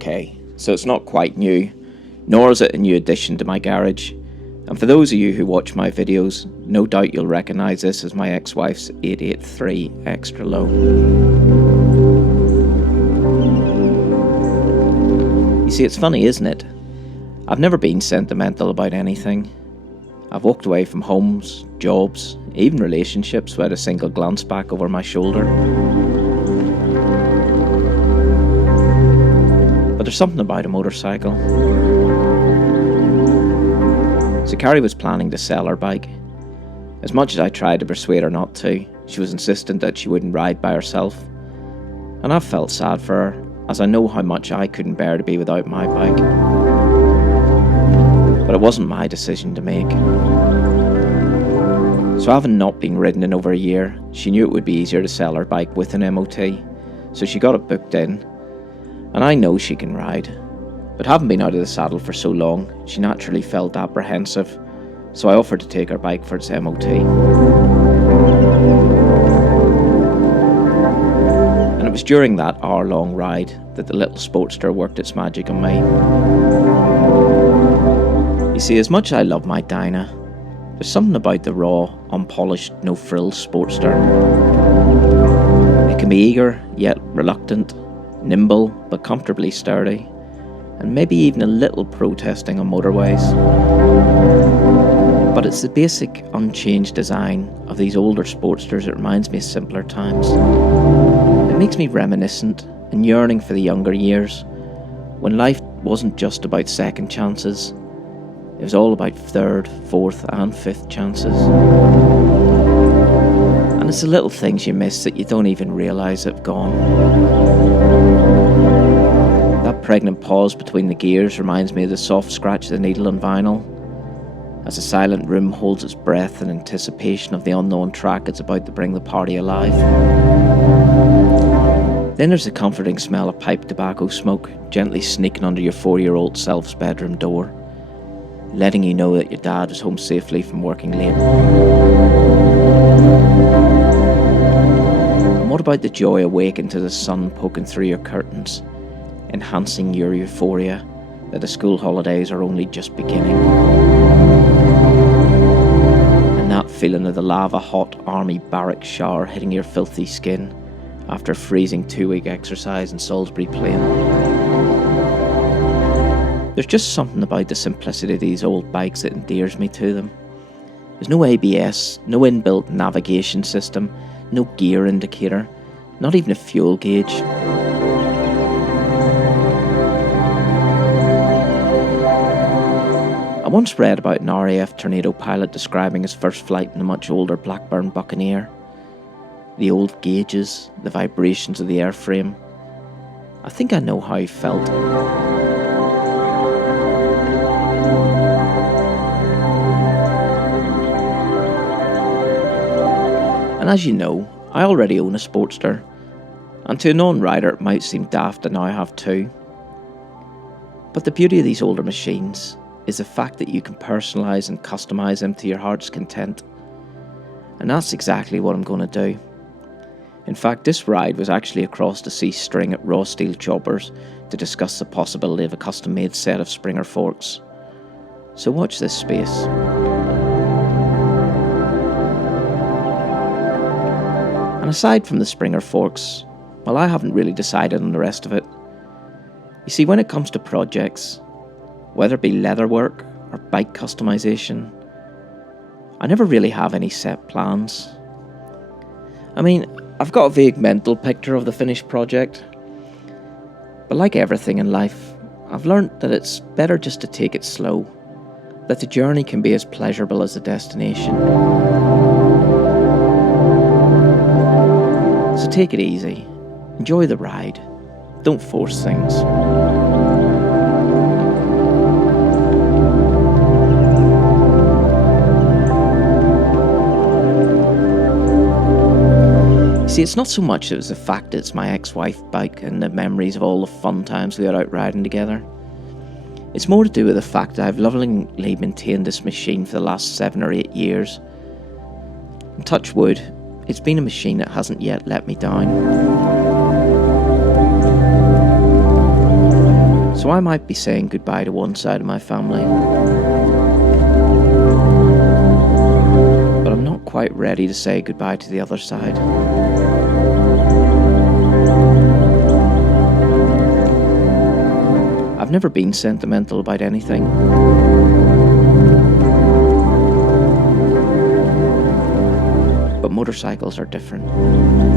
okay, so it's not quite new, nor is it a new addition to my garage. And for those of you who watch my videos, no doubt you'll recognise this as my ex-wife's 883 Extra Low. You see, it's funny, isn't it? I've never been sentimental about anything. I've walked away from homes, jobs, even relationships without a single glance back over my shoulder. But there's something about a motorcycle. So Carrie was planning to sell her bike. As much as I tried to persuade her not to, she was insistent that she wouldn't ride by herself. And I've felt sad for her, as I know how much I couldn't bear to be without my bike. But it wasn't my decision to make. So having not been ridden in over a year, she knew it would be easier to sell her bike with an MOT, so she got it booked in. And I know she can ride, but having been out of the saddle for so long, she naturally felt apprehensive, so I offered to take her bike for its MOT. And it was during that hour-long ride that the little Sportster worked its magic on me. You see, as much as I love my Dinah, there's something about the raw, unpolished, no-frills Sportster. It can be eager, yet reluctant, nimble, but comfortably sturdy, and maybe even a little protesting on motorways. But it's the basic, unchanged design of these older Sportsters that reminds me of simpler times. It makes me reminiscent and yearning for the younger years, when life wasn't just about second chances. It was all about third, fourth and fifth chances. And it's the little things you miss that you don't even realise have gone. That pregnant pause between the gears reminds me of the soft scratch of the needle on vinyl, as a silent room holds its breath in anticipation of the unknown track it's about to bring the party alive. Then there's the comforting smell of pipe tobacco smoke gently sneaking under your 4-year-old self's bedroom door, letting you know that your dad is home safely from working late. And what about the joy awakened to the sun poking through your curtains, enhancing your euphoria that the school holidays are only just beginning? And that feeling of the lava-hot army barrack shower hitting your filthy skin after a freezing 2-week exercise in Salisbury Plain. There's just something about the simplicity of these old bikes that endears me to them. There's no ABS, no inbuilt navigation system, no gear indicator, not even a fuel gauge. I once read about an RAF Tornado pilot describing his first flight in a much older Blackburn Buccaneer. The old gauges, the vibrations of the airframe. I think I know how he felt. And as you know, I already own a Sportster, and to a non-rider it might seem daft to now have two. But the beauty of these older machines is the fact that you can personalise and customise them to your heart's content. And that's exactly what I'm going to do. In fact, this ride was actually across the sea string at Raw Steel Choppers to discuss the possibility of a custom-made set of Springer forks. So watch this space. And aside from the Springer forks, well, I haven't really decided on the rest of it. You see, when it comes to projects, whether it be leatherwork or bike customization, I never really have any set plans. I mean, I've got a vague mental picture of the finished project, but like everything in life, I've learnt that it's better just to take it slow, that the journey can be as pleasurable as the destination. So take it easy, enjoy the ride, don't force things. See, it's not so much that it was the fact that it's my ex-wife bike and the memories of all the fun times we were out riding together. It's more to do with the fact that I've lovingly maintained this machine for the last 7 or 8 years. And touch wood, it's been a machine that hasn't yet let me down. So I might be saying goodbye to one side of my family, but I'm not quite ready to say goodbye to the other side. I've never been sentimental about anything. But motorcycles are different.